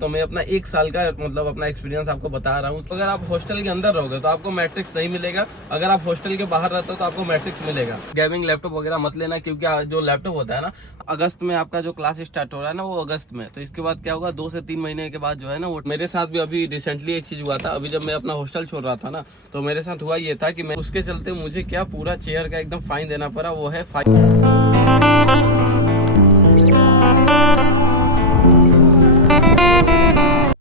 तो मैं अपना 1 साल का मतलब अपना एक्सपीरियंस आपको बता रहा हूँ। तो अगर आप हॉस्टल के अंदर रहोगे तो आपको मैट्रिक्स नहीं मिलेगा, अगर आप हॉस्टल के बाहर रहते हो तो आपको मैट्रिक्स मिलेगा। गेमिंग लैपटॉप वगैरह मत लेना, क्योंकि जो लैपटॉप होता है ना, अगस्त में आपका जो क्लास स्टार्ट हो रहा है ना, वो अगस्त में। तो इसके बाद क्या होगा, 2 से 3 महीने के बाद जो है ना, वो मेरे साथ भी अभी रिसेंटली एक चीज हुआ था। अभी जब मैं अपना हॉस्टल छोड़ रहा था ना, तो मेरे साथ हुआ ये था कि मैं उसके चलते मुझे क्या पूरा चेयर का एकदम फाइन देना पड़ा। वो है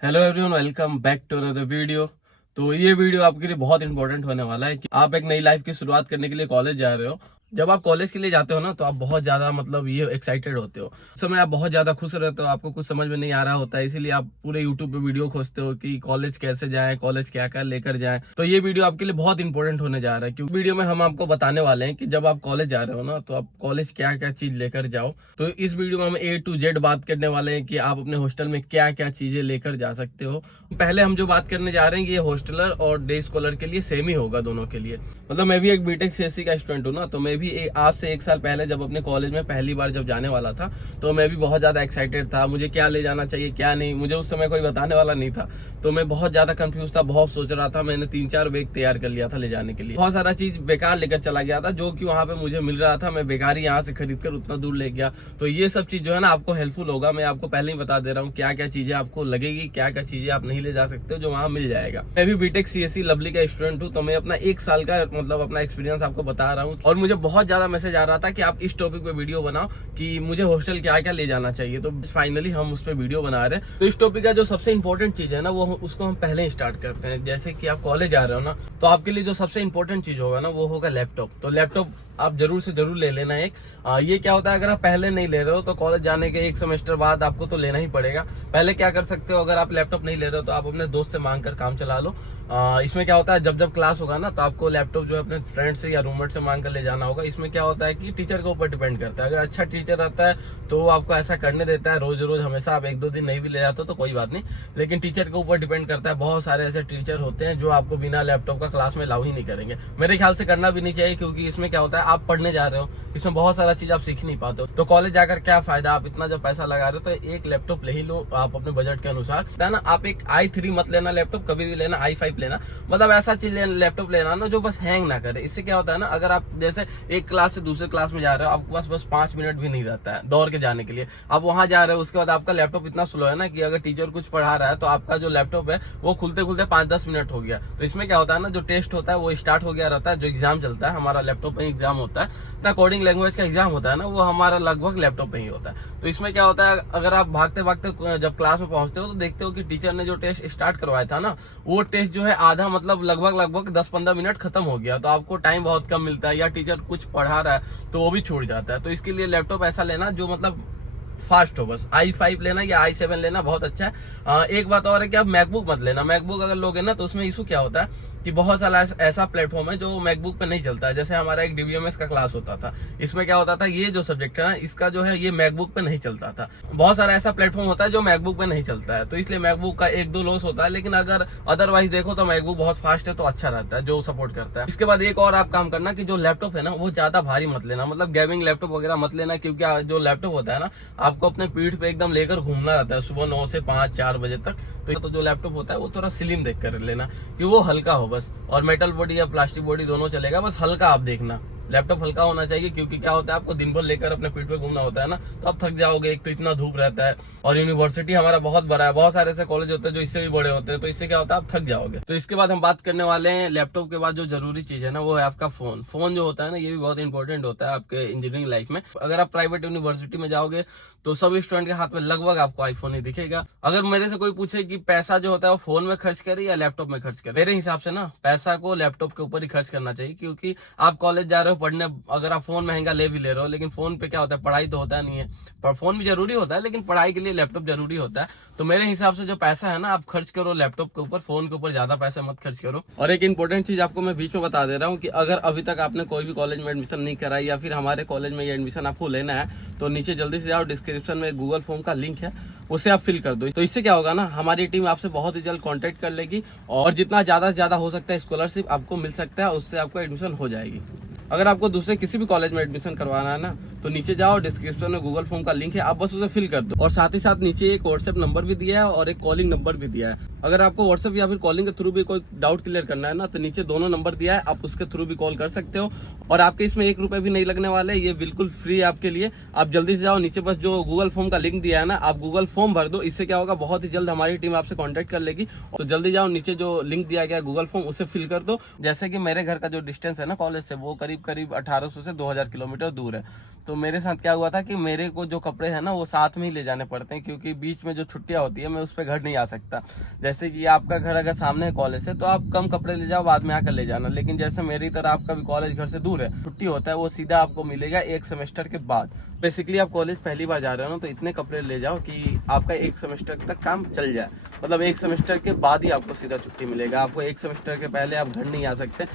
hello everyone, welcome back to another video. तो ये वीडियो आपके लिए बहुत इंपॉर्टेंट होने वाला है कि आप एक नई लाइफ की शुरुआत करने के लिए कॉलेज जा रहे हो। जब आप कॉलेज के लिए जाते हो ना, तो आप बहुत ज्यादा मतलब ये एक्साइटेड होते हो। उस समय आप बहुत ज्यादा खुश रहते हो, आपको कुछ समझ में नहीं आ रहा होता है, इसीलिए आप पूरे यूट्यूब पे वीडियो खोजते हो कि कॉलेज कैसे जाएं, कॉलेज क्या क्या लेकर जाएं। तो ये वीडियो आपके लिए बहुत इंपॉर्टेंट होने जा रहा है, क्योंकि वीडियो में हम आपको बताने वाले हैं कि जब आप कॉलेज जा रहे हो ना, तो आप कॉलेज क्या क्या चीज लेकर जाओ। तो इस वीडियो में हम A to Z बात करने वाले हैं कि आप अपने हॉस्टल में क्या क्या चीजें लेकर जा सकते हो। पहले हम जो बात करने जा रहे हैं, ये हॉस्टलर और डे स्कॉलर के लिए सेम ही होगा दोनों के लिए। मतलब मैं भी एक बीटेक सीएससी का स्टूडेंट हूँ ना, तो मैं भी आज से 1 साल पहले जब अपने कॉलेज में पहली बार जब जाने वाला था, तो मैं भी बहुत ज्यादा एक्साइटेड था। मुझे क्या ले जाना चाहिए क्या नहीं, मुझे उस समय कोई बताने वाला नहीं था, तो मैं बहुत ज्यादा कंफ्यूज था, बहुत सोच रहा था। मैंने 3-4 बैग तैयार कर लिया था ले जाने के लिए। बहुत सारा चीज बेकार लेकर चला गया था, जो कि वहां पे मुझे मिल रहा था, मैं बेकार ही यहाँ से खरीद कर उतना दूर ले गया। तो ये सब चीज जो है ना, आपको हेल्पफुल होगा। मैं आपको पहले ही बता दे रहा हूँ क्या क्या चीजें आपको लगेगी, क्या क्या चीजें आप नहीं ले जा सकते हो, जो वहां मिल जाएगा। मैं भी बीटेक सीएससी लवली का स्टूडेंट हूँ, तो मैं अपना 1 साल का मतलब अपना एक्सपीरियंस आपको बता रहा हूँ। और मुझे बहुत ज्यादा मैसेज आ रहा था कि आप इस टॉपिक पे वीडियो बनाओ कि मुझे हॉस्टल क्या क्या ले जाना चाहिए। तो फाइनली हम उस पर वीडियो बना रहे हैं। तो इस टॉपिक का जो सबसे इंपॉर्टेंट चीज है ना, वो उसको हम पहले ही स्टार्ट करते हैं। जैसे कि आप कॉलेज आ रहे हो ना, तो आपके लिए जो सबसे इंपॉर्टेंट चीज होगा ना, वो होगा लैपटॉप। तो लैपटॉप आप जरूर से जरूर ले लेना एक। ये क्या होता है, अगर आप पहले नहीं ले रहे हो तो कॉलेज जाने के 1 सेमेस्टर बाद आपको तो लेना ही पड़ेगा। पहले क्या कर सकते हो, अगर आप लैपटॉप नहीं ले रहे हो तो आप अपने दोस्त से मांग कर काम चला लो। इसमें क्या होता है, जब जब क्लास होगा ना, तो आपको लैपटॉप जो है अपने फ्रेंड से या रूममेट से मांग कर ले जाना होगा। इसमें क्या होता है कि टीचर के ऊपर डिपेंड करता है। अगर अच्छा टीचर रहता है तो वो आपको ऐसा करने देता है, रोज रोज हमेशा आप 1-2 दिन नहीं भी ले जाते हो तो कोई बात नहीं, लेकिन टीचर के ऊपर डिपेंड करता है। बहुत सारे ऐसे टीचर होते हैं जो आपको बिना लैपटॉप का क्लास में अलाउ ही नहीं करेंगे। मेरे ख्याल से करना भी नहीं चाहिए, क्योंकि इसमें क्या होता है, आप पढ़ने जा रहे हो, इसमें बहुत सारा चीज आप सीख नहीं पाते हो। तो कॉलेज जाकर क्या फायदा, आप इतना जब पैसा लगा रहे हो तो एक लैपटॉप ले ही लो आप अपने बजट के अनुसार, है ना। आप एक i3 मत लेना लैपटॉप, कभी भी लेना i5 लेना। मतलब ऐसा चीज लैपटॉप लेना ना जो बस हैंग ना करे। इससे क्या होता है ना, अगर आप जैसे एक क्लास से दूसरे क्लास में जा रहे हो, आपके पास बस 5 मिनट भी नहीं रहता है दौड़ के जाने के लिए, आप वहां जा रहे हो, उसके बाद आपका लैपटॉप इतना स्लो है ना कि अगर टीचर कुछ पढ़ा रहा है तो आपका जो लैपटॉप है वो खुलते खुलते 5-10 मिनट हो गया। तो इसमें क्या होता है ना, जो टेस्ट होता है वो स्टार्ट हो गया रहता है, जो एग्जाम चलता है हमारा लैपटॉप में एग्जाम होता है। तो कोडिंग लैंग्वेज का एग्जाम होता है ना, वो हमारा लगभग लैपटॉप में ही होता है। तो इसमें क्या होता है, अगर आप भागते भागते जब क्लास में पहुंचते हो तो देखते हो कि टीचर ने जो टेस्ट स्टार्ट करवाया था ना, वो टेस्ट जो है आधा मतलब लगभग 10-15 मिनट खत्म हो गया। तो आपको टाइम बहुत कम मिलता है, या टीचर कुछ पढ़ा रहा है तो वो भी छूट जाता है। तो इसके लिए लैपटॉप ऐसा लेना जो मतलब फास्ट हो। बस i5 लेना या i7 लेना बहुत अच्छा है। एक बात और है कि आप मैकबुक मत लेना। मैकबुक अगर लोगे ना, तो उसमें इशू क्या होता है कि बहुत सारा ऐसा प्लेटफॉर्म है जो मैकबुक पे नहीं चलता है। जैसे हमारा एक डीबीएमएस का क्लास होता था, इसमें क्या होता था, ये जो सब्जेक्ट है ना, इसका जो है ये मैकबुक पे नहीं चलता था। बहुत सारा ऐसा प्लेटफॉर्म होता है जो मैकबुक पे नहीं चलता है, तो इसलिए मैकबुक का 1-2 लॉस होता है। लेकिन अगर अदरवाइज देखो तो मैकबुक बहुत फास्ट है, तो अच्छा रहता है, जो सपोर्ट करता है। इसके बाद एक और आप काम करना कि जो लैपटॉप है ना, वो ज्यादा भारी मत लेना। मतलब गेमिंग लैपटॉप वगैरह मत लेना, क्योंकि जो लैपटॉप होता है ना, आपको अपने पीठ पे एकदम लेकर घूमना रहता है सुबह 9 से 5-4 बजे तक। तो जो लैपटॉप होता है वो थोड़ा स्लिम देख कर लेना, कि वो हल्का हो बस। और मेटल बॉडी या प्लास्टिक बॉडी दोनों चलेगा, बस हल्का आप देखना, लैपटॉप हल्का होना चाहिए। क्योंकि क्या होता है, आपको दिन भर लेकर अपने पीठ पे घूमना होता है ना, तो आप थक जाओगे। एक तो इतना धूप रहता है, और यूनिवर्सिटी हमारा बहुत बड़ा है, बहुत सारे ऐसे कॉलेज होते हैं जो इससे भी बड़े होते हैं, तो इससे क्या होता है, आप थक जाओगे। तो इसके बाद हम बात करने वाले हैं लैपटॉप के बाद जो जरूरी चीज है ना, वो है आपका फोन। फोन जो होता है ना, ये भी बहुत इंपॉर्टेंट होता है आपके इंजीनियरिंग लाइफ में। अगर आप प्राइवेट यूनिवर्सिटी में जाओगे तो सभी स्टूडेंट के हाथ में लगभग आपको आईफोन ही दिखेगा। अगर मेरे से कोई पूछे कि पैसा जो होता है वो फोन में खर्च करे या लैपटॉप में खर्च करे, मेरे हिसाब से ना पैसा को लैपटॉप के ऊपर ही खर्च करना चाहिए। क्योंकि आप कॉलेज जा रहे हो पढ़ने, अगर आप फोन महंगा ले भी ले रहे हो, लेकिन फोन पे क्या होता है, पढ़ाई तो होता नहीं है। पर फोन भी जरूरी होता है, लेकिन पढ़ाई के लिए लैपटॉप जरूरी होता है। तो मेरे हिसाब से जो पैसा है ना, आप खर्च करो लैपटॉप के ऊपर, फोन के ऊपर ज्यादा पैसा मत खर्च करो। और एक इंपॉर्टेंट चीज आपको मैं बीच में बता दे रहा हूँ कि अगर अभी तक आपने कोई भी कॉलेज में एडमिशन नहीं कराई, या फिर हमारे कॉलेज में ये एडमिशन आपको लेना है, तो नीचे जल्दी से जाओ, डिस्क्रिप्शन में गूगल फॉर्म का लिंक है, उसे आप फिल कर दो। तो इससे क्या होगा ना, हमारी टीम आपसे बहुत ही जल्द कांटेक्ट कर लेगी, और जितना ज्यादा से ज्यादा हो सकता है स्कॉलरशिप आपको मिल सकता है, उससे आपको एडमिशन हो जाएगी। अगर आपको दूसरे किसी भी कॉलेज में एडमिशन करवाना है ना, तो नीचे जाओ, डिस्क्रिप्शन में गूगल फॉर्म का लिंक है, आप बस उसे फिल कर दो। और साथ ही साथ नीचे एक व्हाट्सएप नंबर भी दिया है और एक कॉलिंग नंबर भी दिया है। अगर आपको व्हाट्सएप या फिर कॉलिंग के थ्रू भी कोई डाउट क्लियर करना है ना, तो नीचे दोनों नंबर दिया है, आप उसके थ्रू भी कॉल कर सकते हो। और आपके इसमें 1 रुपए भी नहीं लगने वाले, ये बिल्कुल फ्री है आपके लिए। आप जल्दी से जाओ, नीचे बस जो गूगल फॉर्म का लिंक दिया है ना, आप गूगल फॉर्म भर दो। इससे क्या होगा, बहुत ही जल्द हमारी टीम आपसे कॉन्टेक्ट कर लेगी। तो जल्दी जाओ, नीचे जो लिंक दिया गया गूगल फॉर्म उसे फिल कर दो। जैसे कि मेरे घर का जो डिस्टेंस है ना कॉलेज से, वो करीब 1800 से 2000 किलोमीटर दूर है। तो मेरे साथ क्या हुआ था कि मेरे को जो कपड़े हैं ना वो साथ में ही ले जाने पड़ते हैं, क्योंकि बीच में जो छुट्टियां होती है मैं उस पर घर नहीं आ सकता। जैसे कि आपका घर अगर सामने है कॉलेज से, तो आप कम कपड़े ले जाओ, बाद में आकर ले जाना। लेकिन जैसे मेरी तरह आपका भी कॉलेज घर से दूर है, छुट्टी होता है वो सीधा आपको मिलेगा 1 सेमेस्टर के बाद। बेसिकली आप कॉलेज पहली बार जा रहे हो ना, तो इतने कपड़े ले जाओ कि आपका 1 सेमेस्टर तक काम चल जाए। मतलब 1 सेमेस्टर के बाद ही आपको सीधा छुट्टी मिलेगा, आपको 1 सेमेस्टर के पहले आप घर नहीं आ सकते।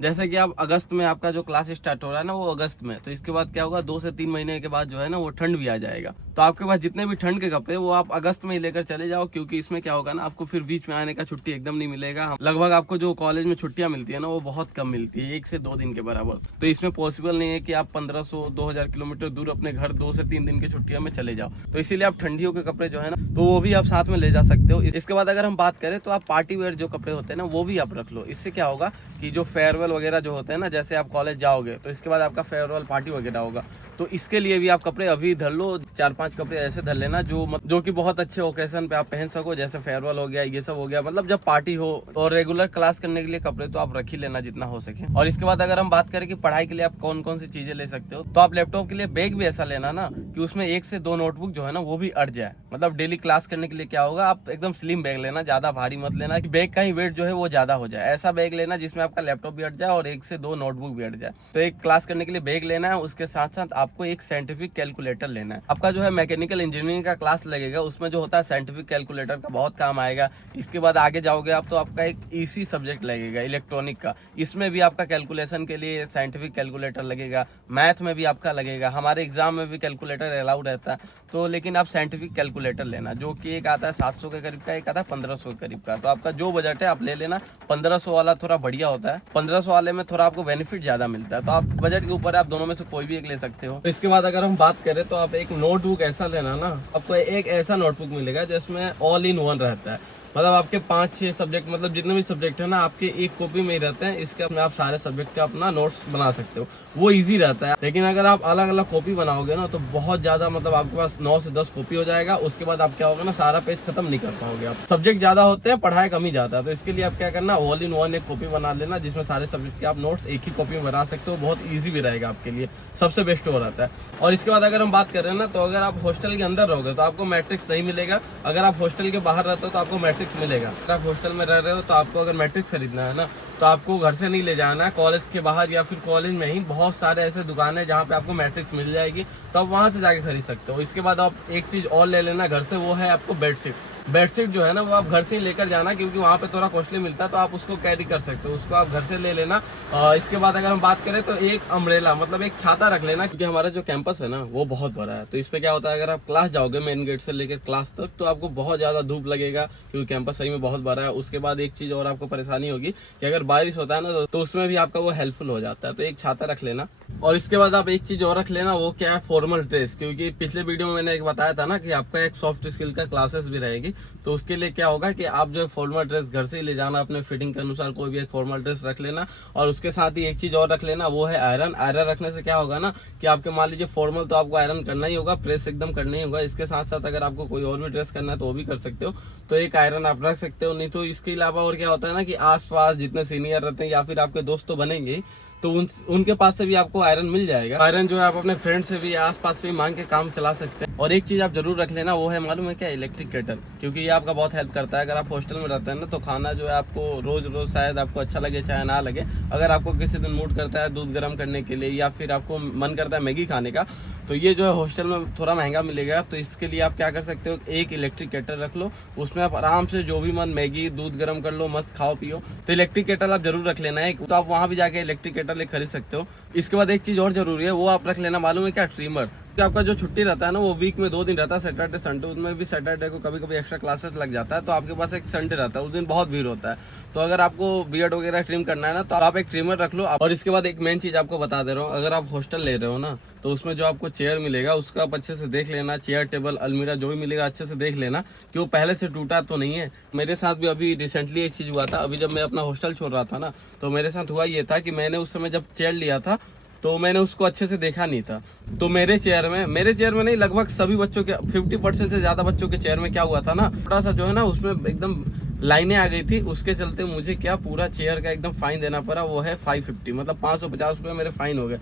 जैसे कि आप अगस्त में आपका जो क्लास स्टार्ट हो रहा है ना, वो अगस्त में, तो इसके बाद क्या होगा, 2 से 3 महीने के बाद जो है ना वो ठंड भी आ जाएगा। तो आपके पास जितने भी ठंड के कपड़े वो आप अगस्त में ही लेकर चले जाओ, क्योंकि इसमें क्या होगा ना, आपको फिर बीच में आने का छुट्टी एकदम नहीं मिलेगा। लगभग आपको जो कॉलेज में छुट्टियां मिलती है ना, वो बहुत कम मिलती है, 1 से 2 दिन के बराबर। तो इसमें पॉसिबल नहीं है कि आप 1500-2000 किलोमीटर दूर अपने घर 2 से 3 दिन की छुट्टियों में चले जाओ। तो इसीलिए आप ठंडियों के कपड़े जो है ना, तो वो भी आप साथ में ले जा सकते हो। इसके बाद अगर हम बात करें, तो आप पार्टी वेयर जो कपड़े होते हैं ना, वो भी आप रख लो। इससे क्या होगा कि जो फेयरवेल वगैरह जो होते हैं ना, जैसे आप कॉलेज जाओगे तो इसके बाद आपका फेयरवेल पार्टी वगैरह होगा, तो इसके लिए भी आप कपड़े अभी धर लो। 4-5 कपड़े ऐसे धर लेना जो कि बहुत अच्छे ओकेजन पे आप पहन सको, जैसे फेयरवेल हो गया, ये सब हो गया, मतलब जब पार्टी हो। और रेगुलर क्लास करने के लिए कपड़े तो आप रख ही लेना जितना हो सके। और इसके बाद अगर हम बात करें कि पढ़ाई के लिए आप कौन कौन सी चीजें ले सकते हो, तो आप लैपटॉप के लिए बैग भी ऐसा लेना ना कि उसमें 1 से 2 नोटबुक जो है ना वो भी अट जाए। मतलब डेली क्लास करने के लिए क्या होगा, आप एकदम स्लिम बैग लेना, ज्यादा भारी मत लेना कि बैग का ही वेट जो है वो ज्यादा हो जाए। ऐसा बैग लेना जिसमें आपका लैपटॉप भी अट जाए और 1 से 2 नोटबुक भी अट जाए। तो एक क्लास करने के लिए बैग लेना है, उसके साथ साथ आपको एक साइंटिफिक कैलकुलेटर लेना है। आपका जो है मैकेनिकल इंजीनियरिंग का क्लास लगेगा, उसमें जो होता है साइंटिफिक कैलकुलेटर का बहुत काम आएगा। इसके बाद आगे जाओगे आप, तो आपका एक ईसी सब्जेक्ट लगेगा इलेक्ट्रॉनिक का, इसमें भी आपका कैलकुलेशन के लिए साइंटिफिक कैलकुलेटर लगेगा। मैथ में भी आपका लगेगा, हमारे एग्जाम में भी कैलकुलेटर अलाउड रहता है। तो लेकिन आप साइंटिफिक कैलकुलेटर लेना, जो कि एक आता है 700 के करीब का, एक आता है 1500 के करीब का। तो आपका जो बजट है आप ले लेना। 1500 वाला थोड़ा बढ़िया होता है, 1500 वाले में थोड़ा आपको बेनिफिट ज्यादा मिलता है। तो आप बजट के ऊपर आप दोनों में से कोई भी एक ले सकते हो। इसके बाद अगर हम बात करें, तो आप एक नोटबुक ऐसा लेना ना, आपको एक ऐसा नोटबुक मिलेगा जिसमें ऑल इन वन रहता है। मतलब आपके 5-6 सब्जेक्ट, मतलब जितने भी सब्जेक्ट है ना आपके एक कॉपी में ही रहते हैं। इसके अपने आप सारे सब्जेक्ट का अपना नोट्स बना सकते हो, वो इजी रहता है। लेकिन अगर आप अलग अलग कॉपी बनाओगे ना, तो बहुत ज्यादा, मतलब आपके पास 9 से 10 कॉपी हो जाएगा। उसके बाद आप क्या होगा ना, सारा पेज खत्म नहीं कर पाओगे। आप सब्जेक्ट ज्यादा होते हैं, पढ़ाई कम ही जाता है। तो इसके लिए आप क्या करना, ऑल इन वन एक कॉपी बना लेना, जिसमें सारे सब्जेक्ट के आप नोट्स एक ही कॉपी में बना सकते हो। बहुत ईजी भी रहेगा आपके लिए, सबसे बेस्ट हो रहता है। और इसके बाद अगर हम बात करें ना, तो अगर आप हॉस्टल के अंदर रहोगे तो आपको मैट्रिक्स नहीं मिलेगा। अगर आप हॉस्टल के बाहर रहते हो तो आपको मैट्रिक्स मिलेगा। आप हॉस्टल में रह रहे हो तो आपको अगर मैट्रिक्स खरीदना है ना, तो आपको घर से नहीं ले जाना है। कॉलेज के बाहर या फिर कॉलेज में ही बहुत सारे ऐसे दुकान है जहाँ पे आपको मैट्रिक्स मिल जाएगी, तो आप वहां से जाके खरीद सकते हो। इसके बाद आप एक चीज और ले लेना घर से, वो है आपको बेडशीट। बेडशीट जो है ना वो आप घर से ही लेकर जाना, क्योंकि वहाँ पे थोड़ा कॉस्टली मिलता है, तो आप उसको कैरी कर सकते हो, उसको आप घर से ले लेना। इसके बाद अगर हम बात करें, तो एक अम्ब्रेला, मतलब एक छाता रख लेना, क्योंकि हमारा जो कैंपस है ना वो बहुत बड़ा है। तो इसमें क्या होता है, अगर आप क्लास जाओगे मेन गेट से लेकर क्लास तक, तो आपको बहुत ज्यादा धूप लगेगा, क्योंकि कैंपस सही में बहुत बड़ा है। उसके बाद एक चीज और आपको परेशानी होगी कि अगर बारिश होता है ना, तो उसमें भी आपका वो हेल्पफुल हो जाता है। तो एक छाता रख लेना। और इसके बाद आप एक चीज और रख लेना, वो क्या है, फॉर्मल ड्रेस। क्योंकि पिछले वीडियो में मैंने एक बताया था ना कि आपका एक सॉफ्ट स्किल का क्लासेस भी रहेगी, तो उसके लिए क्या होगा कि आप जो है फॉर्मल ड्रेस घर से ही ले जाना, अपने फिटिंग के अनुसार कोई भी एक फॉर्मल ड्रेस रख लेना। और उसके साथ ही एक चीज और रख लेना, वो है आयरन। आयरन रखने से क्या होगा ना कि आपके मान लीजिए फॉर्मल तो आपको आयरन करना ही होगा, प्रेस एकदम करना ही होगा। इसके साथ साथ अगर आपको कोई और भी ड्रेस करना है तो वो भी कर सकते हो, तो एक आयरन आप रख सकते हो। नहीं तो इसके अलावा और क्या होता है ना कि आसपास जितने सीनियर रहते हैं या फिर आपके दोस्त तो बनेंगे, तो उनके पास से भी आपको आयरन मिल जाएगा। आयरन जो है आप अपने फ्रेंड से भी आसपास से भी मांग के काम चला सकते हैं। और एक चीज आप जरूर रख लेना, वो है मालूम है क्या, इलेक्ट्रिक केटल। क्योंकि ये आपका बहुत हेल्प करता है। अगर आप हॉस्टल में रहते हैं ना, तो खाना जो है आपको रोज रोज शायद आपको अच्छा लगे चाहे ना लगे, अगर आपको किसी दिन मूड करता है दूध गर्म करने के लिए या फिर आपको मन करता है मैगी खाने का, तो ये जो है हॉस्टल में थोड़ा महंगा मिलेगा। तो इसके लिए आप क्या कर सकते हो, एक इलेक्ट्रिक केटल रख लो, उसमें आप आराम से जो भी मन मैगी दूध गर्म कर लो, मस्त खाओ पियो। तो इलेक्ट्रिक केटल आप जरूर रख लेना है, तो आप वहां भी जाके इलेक्ट्रिक केटल खरीद सकते हो। इसके बाद एक चीज और जरूरी है, वो आप रख लेना, मालूम है क्या, ट्रिमर। कि आपका जो छुट्टी रहता है ना वो वीक में 2 दिन रहता है, सैटरडे संडे। उसमें भी सैटरडे को कभी कभी एक्स्ट्रा क्लासेस लग जाता है, तो आपके पास एक संडे रहता है, उस दिन बहुत भीड़ होता है। तो अगर आपको बियर्ड वगैरह ट्रिम करना है ना, तो आप एक ट्रिमर रख लो। और इसके बाद एक मेन चीज आपको बता दे रहा हूँ, अगर आप हॉस्टल ले रहे हो ना, तो उसमें जो आपको चेयर मिलेगा उसका आप अच्छे से देख लेना, चेयर टेबल अलमीरा जो भी मिलेगा अच्छे से देख लेना कि वो पहले से टूटा तो नहीं है। मेरे साथ भी अभी रिसेंटली एक चीज हुआ था, अभी जब मैं अपना हॉस्टल छोड़ रहा था ना, तो मेरे साथ हुआ ये था कि मैंने उस समय जब चेयर लिया था तो मैंने उसको अच्छे से देखा नहीं था। तो मेरे चेयर में नहीं, लगभग सभी बच्चों के 50% से ज्यादा बच्चों के चेयर में क्या हुआ था ना, थोड़ा सा जो है ना उसमें एकदम लाइनें आ गई थी। उसके चलते मुझे क्या पूरा चेयर का एकदम फाइन देना पड़ा, वो है 550, मतलब 550 रुपये मेरे फाइन हो गए।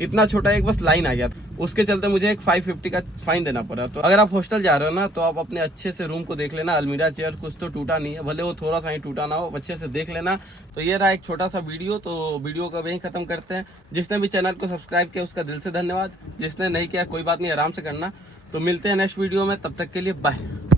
इतना छोटा एक बस लाइन आ गया था, उसके चलते मुझे एक 550 का फाइन देना पड़ा। तो अगर आप हॉस्टल जा रहे हो ना, तो आप अपने अच्छे से रूम को देख लेना, अलमीरा चेयर कुछ तो टूटा नहीं है, भले वो थोड़ा सा ही टूटा ना हो, अच्छे से देख लेना। तो ये रहा एक छोटा सा वीडियो, तो वीडियो को वहीं खत्म करते हैं। जिसने भी चैनल को सब्सक्राइब किया उसका दिल से धन्यवाद, जिसने नहीं किया कोई बात नहीं, आराम से करना। तो मिलते हैं नेक्स्ट वीडियो में, तब तक के लिए बाय।